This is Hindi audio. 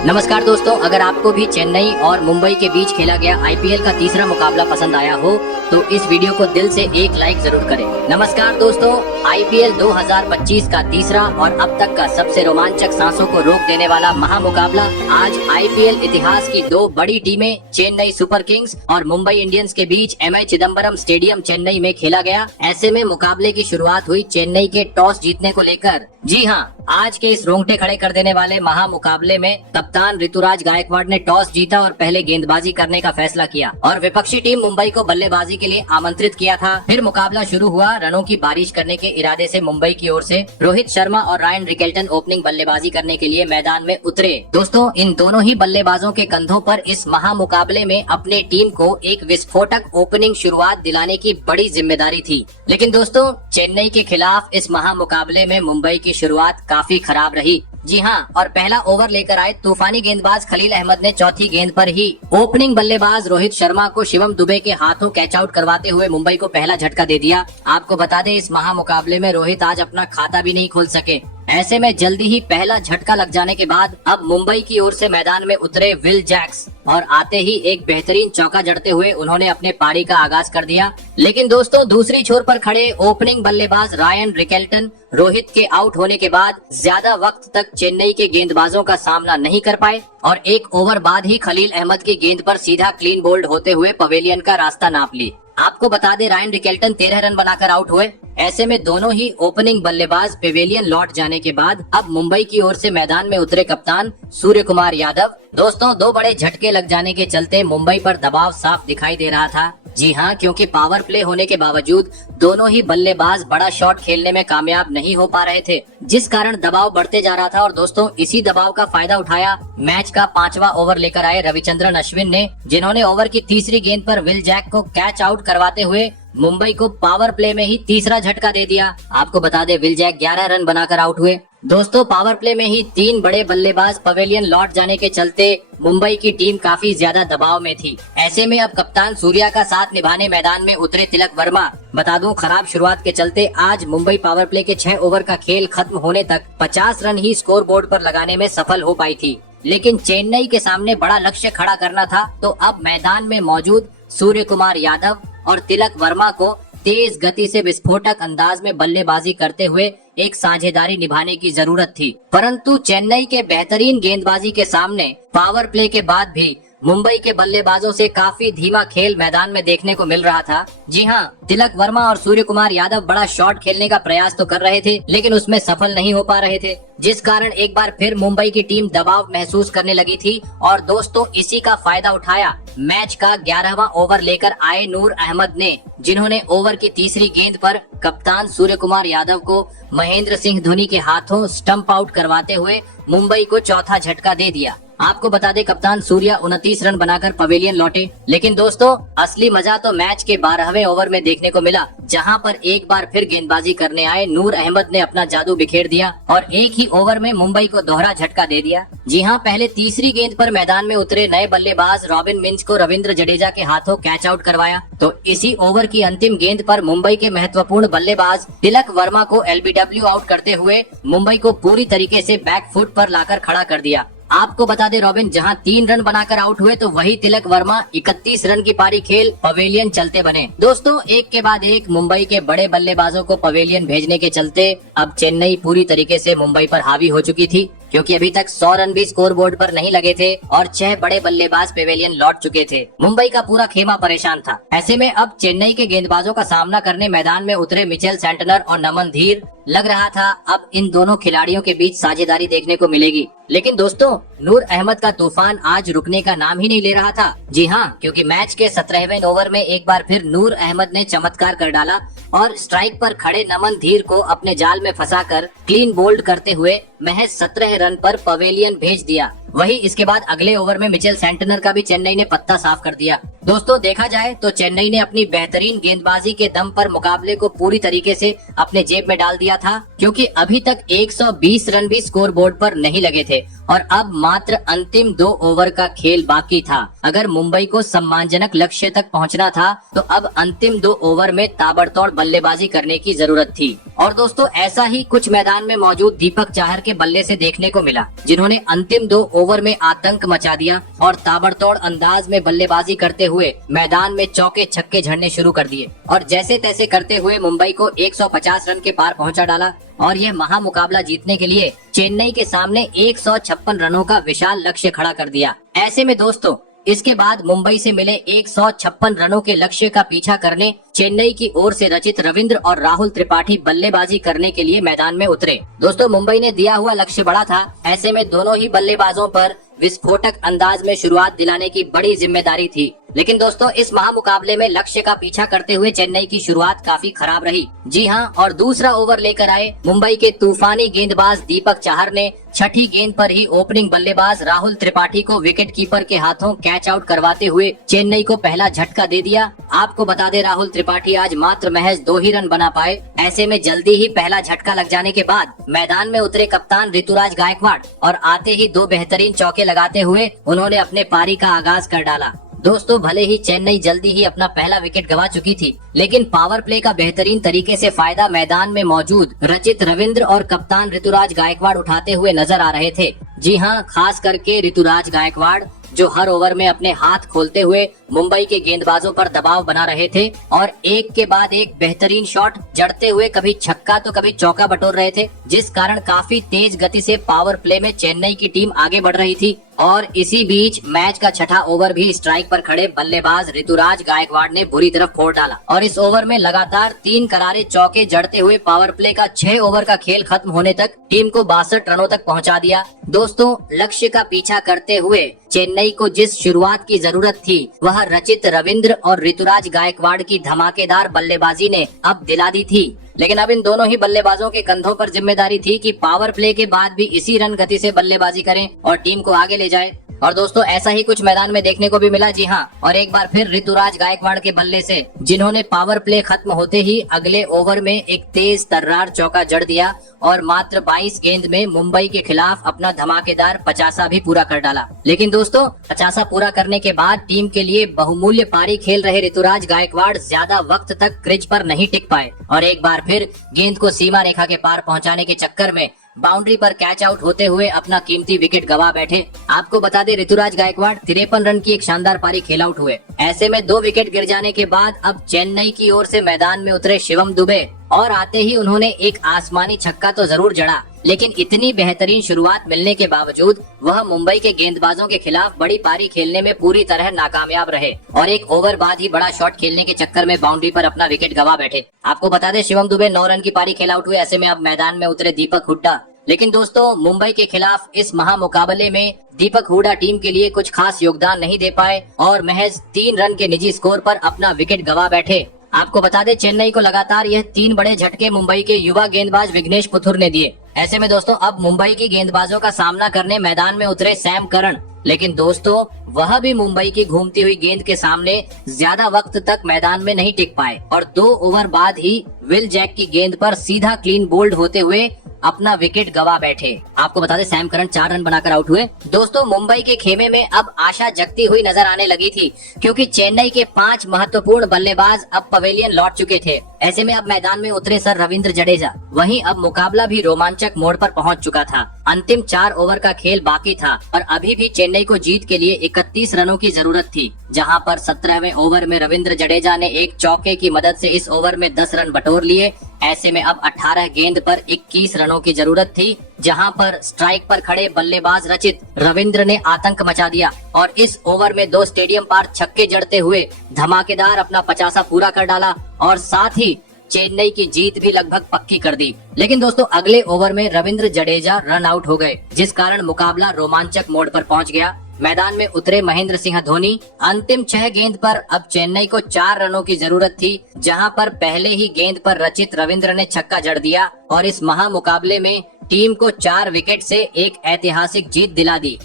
नमस्कार दोस्तों, अगर आपको भी चेन्नई और मुंबई के बीच खेला गया आईपीएल का तीसरा मुकाबला पसंद आया हो तो इस वीडियो को दिल से एक लाइक जरूर करें। नमस्कार दोस्तों, आईपीएल 2025 का तीसरा और अब तक का सबसे रोमांचक, सांसों को रोक देने वाला महामुकाबला आज आईपीएल इतिहास की दो बड़ी टीमें चेन्नई सुपर किंग्स और मुंबई इंडियंस के बीच एमए चिदम्बरम स्टेडियम चेन्नई में खेला गया। ऐसे में मुकाबले की शुरुआत हुई चेन्नई के टॉस जीतने को लेकर। जी हाँ, आज के इस रोंगटे खड़े कर देने वाले महामुकाबले में कप्तान ऋतुराज गायकवाड़ ने टॉस जीता और पहले गेंदबाजी करने का फैसला किया और विपक्षी टीम मुंबई को बल्लेबाजी के लिए आमंत्रित किया था। फिर मुकाबला शुरू हुआ। रनों की बारिश करने के इरादे से मुंबई की ओर से रोहित शर्मा और रायन रिकेल्टन ओपनिंग बल्लेबाजी करने के लिए मैदान में उतरे। दोस्तों, इन दोनों ही बल्लेबाजों के कंधों पर इस महामुकाबले में अपने टीम को एक विस्फोटक ओपनिंग शुरुआत दिलाने की बड़ी जिम्मेदारी थी। लेकिन दोस्तों, चेन्नई के खिलाफ इस महामुकाबले में मुंबई की शुरुआत काफी खराब रही। जी हाँ, और पहला ओवर लेकर आए तूफानी गेंदबाज खलील अहमद ने चौथी गेंद पर ही ओपनिंग बल्लेबाज रोहित शर्मा को शिवम दुबे के हाथों कैच आउट करवाते हुए मुंबई को पहला झटका दे दिया। आपको बता दें, इस महामुकाबले में रोहित आज अपना खाता भी नहीं खोल सके। ऐसे में जल्दी ही पहला झटका लग जाने के बाद अब मुंबई की ओर से मैदान में उतरे विल जैक्स और आते ही एक बेहतरीन चौका जड़ते हुए उन्होंने अपने पारी का आगाज कर दिया। लेकिन दोस्तों, दूसरी छोर पर खड़े ओपनिंग बल्लेबाज रायन रिकेल्टन रोहित के आउट होने के बाद ज्यादा वक्त तक चेन्नई के गेंदबाजों का सामना नहीं कर पाए और एक ओवर बाद ही खलील अहमद की गेंद पर सीधा क्लीन बोल्ड होते हुए पवेलियन का रास्ता नाप ली। आपको बता दें, रायन रिकेल्टन 13 रन बनाकर आउट हुए। ऐसे में दोनों ही ओपनिंग बल्लेबाज पेवेलियन लौट जाने के बाद अब मुंबई की ओर से मैदान में उतरे कप्तान सूर्य कुमार यादव। दोस्तों, दो बड़े झटके लग जाने के चलते मुंबई पर दबाव साफ दिखाई दे रहा था। जी हाँ, क्योंकि पावर प्ले होने के बावजूद दोनों ही बल्लेबाज बड़ा शॉट खेलने में कामयाब नहीं हो पा रहे थे, जिस कारण दबाव बढ़ते जा रहा था। और दोस्तों, इसी दबाव का फायदा उठाया मैच का 5वां ओवर लेकर आए रविचंद्रन अश्विन ने, जिन्होंने ओवर की तीसरी गेंद पर विल जैक को कैच आउट करवाते हुए मुंबई को पावर प्ले में ही तीसरा झटका दे दिया। आपको बता दें, विल जैक 11 रन बनाकर आउट हुए। दोस्तों, पावर प्ले में ही 3 बड़े बल्लेबाज पवेलियन लौट जाने के चलते मुंबई की टीम काफी ज्यादा दबाव में थी। ऐसे में अब कप्तान सूर्या का साथ निभाने मैदान में उतरे तिलक वर्मा। बता दूं, खराब शुरुआत के चलते आज मुंबई पावर प्ले के 6 ओवर का खेल खत्म होने तक 50 रन ही स्कोर बोर्ड पर लगाने में सफल हो पाई थी। लेकिन चेन्नई के सामने बड़ा लक्ष्य खड़ा करना था, तो अब मैदान में मौजूद सूर्य कुमार यादव और तिलक वर्मा को तेज गति से विस्फोटक अंदाज में बल्लेबाजी करते हुए एक साझेदारी निभाने की जरूरत थी। परंतु चेन्नई के बेहतरीन गेंदबाजी के सामने पावर प्ले के बाद भी मुंबई के बल्लेबाजों से काफी धीमा खेल मैदान में देखने को मिल रहा था। जी हाँ, तिलक वर्मा और सूर्य कुमार यादव बड़ा शॉट खेलने का प्रयास तो कर रहे थे, लेकिन उसमें सफल नहीं हो पा रहे थे, जिस कारण एक बार फिर मुंबई की टीम दबाव महसूस करने लगी थी। और दोस्तों, इसी का फायदा उठाया मैच का 11वां ओवर लेकर आए नूर अहमद ने, जिन्होंने ओवर की तीसरी गेंद पर कप्तान सूर्य कुमार यादव को महेंद्र सिंह धोनी के हाथों स्टंप आउट करवाते हुए मुंबई को चौथा झटका दे दिया। आपको बता दें, कप्तान सूर्या 29 रन बनाकर पवेलियन लौटे। लेकिन दोस्तों, असली मजा तो मैच के 12वें ओवर में देखने को मिला, जहां पर एक बार फिर गेंदबाजी करने आए नूर अहमद ने अपना जादू बिखेर दिया और एक ही ओवर में मुंबई को दोहरा झटका दे दिया। जी हाँ, पहले तीसरी गेंद पर मैदान में उतरे नए बल्लेबाज रॉबिन मिंज को रविंद्र जडेजा के हाथों कैच आउट करवाया, तो इसी ओवर की अंतिम गेंद पर मुंबई के महत्वपूर्ण बल्लेबाज तिलक वर्मा को एलबीडब्ल्यू आउट करते हुए मुंबई को पूरी तरीके से बैक फुट पर लाकर खड़ा कर दिया। आपको बता दें, रॉबिन जहां 3 रन बनाकर आउट हुए, तो वही तिलक वर्मा 31 रन की पारी खेल पवेलियन चलते बने। दोस्तों, एक के बाद एक मुंबई के बड़े बल्लेबाजों को पवेलियन भेजने के चलते अब चेन्नई पूरी तरीके से मुंबई पर हावी हो चुकी थी, क्योंकि अभी तक 100 रन भी स्कोर बोर्ड पर नहीं लगे थे और 6 बड़े बल्लेबाज पेवेलियन लौट चुके थे। मुंबई का पूरा खेमा परेशान था। ऐसे में अब चेन्नई के गेंदबाजों का सामना करने मैदान में उतरे मिचेल सेंटनर और नमन धीर। लग रहा था अब इन दोनों खिलाड़ियों के बीच साझेदारी देखने को मिलेगी। लेकिन दोस्तों, नूर अहमद का तूफान आज रुकने का नाम ही नहीं ले रहा था। जी हाँ, क्योंकि मैच के 17वें ओवर में एक बार फिर नूर अहमद ने चमत्कार कर डाला और स्ट्राइक पर खड़े नमन धीर को अपने जाल में फंसाकर क्लीन बोल्ड करते हुए महज 17 रन पर पवेलियन भेज दिया। वही इसके बाद अगले ओवर में मिचेल सेंटनर का भी चेन्नई ने पत्ता साफ कर दिया। दोस्तों, देखा जाए तो चेन्नई ने अपनी बेहतरीन गेंदबाजी के दम पर मुकाबले को पूरी तरीके से अपने जेब में डाल दिया था, क्योंकि अभी तक 120 रन भी स्कोर बोर्ड पर नहीं लगे थे और अब मात्र अंतिम 2 ओवर का खेल बाकी था। अगर मुंबई को सम्मानजनक लक्ष्य तक पहुंचना था तो अब अंतिम 2 ओवर में ताबड़तोड़ बल्लेबाजी करने की जरूरत थी। और दोस्तों ऐसा ही कुछ मैदान में मौजूद दीपक चाहर के बल्ले से देखने को मिला, जिन्होंने अंतिम 2 ओवर में आतंक मचा दिया और ताबड़तोड़ अंदाज में बल्लेबाजी करते हुए मैदान में चौके छक्के झड़ने शुरू कर दिए और जैसे तैसे करते हुए मुंबई को 150 रन के पार पहुंचा डाला और यह महामुकाबला जीतने के लिए चेन्नई के सामने 156 रनों का विशाल लक्ष्य खड़ा कर दिया। ऐसे में दोस्तों इसके बाद मुंबई से मिले 156 रनों के लक्ष्य का पीछा करने चेन्नई की ओर से रचित रविंद्र और राहुल त्रिपाठी बल्लेबाजी करने के लिए मैदान में उतरे। दोस्तों मुंबई ने दिया हुआ लक्ष्य बड़ा था, ऐसे में दोनों ही बल्लेबाजों पर विस्फोटक अंदाज में शुरुआत दिलाने की बड़ी जिम्मेदारी थी। लेकिन दोस्तों इस महामुकाबले में लक्ष्य का पीछा करते हुए चेन्नई की शुरुआत काफी खराब रही। जी हां, और दूसरा ओवर लेकर आए मुंबई के तूफानी गेंदबाज दीपक चाहर ने छठी गेंद पर ही ओपनिंग बल्लेबाज राहुल त्रिपाठी को विकेट कीपर के हाथों कैच आउट करवाते हुए चेन्नई को पहला झटका दे दिया। आपको बता दें राहुल त्रिपाठी आज मात्र महज 2 ही रन बना पाए। ऐसे में जल्दी ही पहला झटका लग जाने के बाद मैदान में उतरे कप्तान ऋतुराज गायकवाड़ और आते ही 2 बेहतरीन चौके लगाते हुए उन्होंने अपने पारी का आगाज कर डाला। दोस्तों भले ही चेन्नई जल्दी ही अपना पहला विकेट गंवा चुकी थी, लेकिन पावर प्ले का बेहतरीन तरीके से फायदा मैदान में मौजूद रचित रविंद्र और कप्तान ऋतुराज गायकवाड़ उठाते हुए नजर आ रहे थे। जी हां, खास करके ऋतुराज गायकवाड़ जो हर ओवर में अपने हाथ खोलते हुए मुंबई के गेंदबाजों पर दबाव बना रहे थे और एक के बाद एक बेहतरीन शॉट जड़ते हुए कभी छक्का तो कभी चौका बटोर रहे थे, जिस कारण काफी तेज गति से पावर प्ले में चेन्नई की टीम आगे बढ़ रही थी। और इसी बीच मैच का छठा ओवर भी स्ट्राइक पर खड़े बल्लेबाज ऋतुराज गायकवाड़ ने बुरी तरफ फोड़ डाला और इस ओवर में लगातार 3 करारे चौके जड़ते हुए पावर प्ले का 6 ओवर का खेल खत्म होने तक टीम को 62 रनों तक पहुंचा दिया। दोस्तों लक्ष्य का पीछा करते हुए चेन्नई को जिस शुरुआत की जरूरत थी वह रचित रविंद्र और ऋतुराज गायकवाड़ की धमाकेदार बल्लेबाजी ने अब दिला दी थी। लेकिन अब इन दोनों ही बल्लेबाजों के कंधों पर जिम्मेदारी थी कि पावर प्ले के बाद भी इसी रन गति से बल्लेबाजी करें और टीम को आगे ले जाए। और दोस्तों ऐसा ही कुछ मैदान में देखने को भी मिला। जी हां, और एक बार फिर ऋतुराज गायकवाड़ के बल्ले से जिन्होंने पावर प्ले खत्म होते ही अगले ओवर में एक तेज तर्रार चौका जड़ दिया और मात्र 22 गेंद में मुंबई के खिलाफ अपना धमाकेदार 50 भी पूरा कर डाला। लेकिन दोस्तों 50 पूरा करने के बाद टीम के लिए बहुमूल्य पारी खेल रहे ऋतुराज गायकवाड़ ज्यादा वक्त तक क्रीज पर नहीं टिक पाए और एक बार फिर गेंद को सीमा रेखा के पार पहुंचाने के चक्कर में बाउंड्री पर कैच आउट होते हुए अपना कीमती विकेट गवा बैठे। आपको बता दें ऋतुराज गायकवाड़ 53 रन की एक शानदार पारी खेल आउट हुए। ऐसे में 2 विकेट गिर जाने के बाद अब चेन्नई की ओर से मैदान में उतरे शिवम दुबे और आते ही उन्होंने एक आसमानी छक्का तो जरूर जड़ा, लेकिन इतनी बेहतरीन शुरुआत मिलने के बावजूद वह मुंबई के गेंदबाजों के खिलाफ बड़ी पारी खेलने में पूरी तरह नाकामयाब रहे और एक ओवर बाद ही बड़ा शॉट खेलने के चक्कर में बाउंड्री पर अपना विकेट गवा बैठे। आपको बता दें शिवम दुबे 9 रन की पारी खेल आउट हुए। ऐसे में अब मैदान में उतरे दीपक हुड्डा। लेकिन दोस्तों मुंबई के खिलाफ इस महामुकाबले में दीपक हुड्डा टीम के लिए कुछ खास योगदान नहीं दे पाए और महज 3 रन के निजी स्कोर पर अपना विकेट गवा बैठे। आपको बता दें चेन्नई को लगातार यह 3 बड़े झटके मुंबई के युवा गेंदबाज विघ्नेश पुथुर ने दिए। ऐसे में दोस्तों अब मुंबई की गेंदबाजों का सामना करने मैदान में उतरे सैम करन, लेकिन दोस्तों वह भी मुंबई की घूमती हुई गेंद के सामने ज्यादा वक्त तक मैदान में नहीं टिक पाए और 2 ओवर बाद ही विल जैक की गेंद पर सीधा क्लीन बोल्ड होते हुए अपना विकेट गवा बैठे। आपको बता दें सैम करन 4 रन बनाकर आउट हुए। दोस्तों मुंबई के खेमे में अब आशा जगती हुई नजर आने लगी थी, क्योंकि चेन्नई के 5 महत्वपूर्ण बल्लेबाज अब पवेलियन लौट चुके थे। ऐसे में अब मैदान में उतरे सर रविंद्र जडेजा। वहीं अब मुकाबला भी रोमांचक मोड़ पर पहुंच चुका था। अंतिम 4 ओवर का खेल बाकी था और अभी भी चेन्नई को जीत के लिए 31 रनों की जरूरत थी, जहां पर 17वें ओवर में रविंद्र जडेजा ने एक चौके की मदद से इस ओवर में 10 रन बटोर लिए। ऐसे में अब 18 गेंद पर 21 रनों की जरूरत थी, जहां पर स्ट्राइक पर खड़े बल्लेबाज रचित रविंद्र ने आतंक मचा दिया और इस ओवर में 2 स्टेडियम पार छक्के जड़ते हुए धमाकेदार अपना 50 पूरा कर डाला और साथ ही चेन्नई की जीत भी लगभग पक्की कर दी। लेकिन दोस्तों अगले ओवर में रविंद्र जडेजा रन आउट हो गए, जिस कारण मुकाबला रोमांचक मोड़ पर पहुंच गया। मैदान में उतरे महेंद्र सिंह धोनी। अंतिम 6 गेंद पर अब चेन्नई को 4 रनों की जरूरत थी, जहां पर पहले ही गेंद पर रचित रविंद्र ने छक्का जड़ दिया और इस महामुकाबले में टीम को 4 विकेट से एक ऐतिहासिक जीत दिला दी।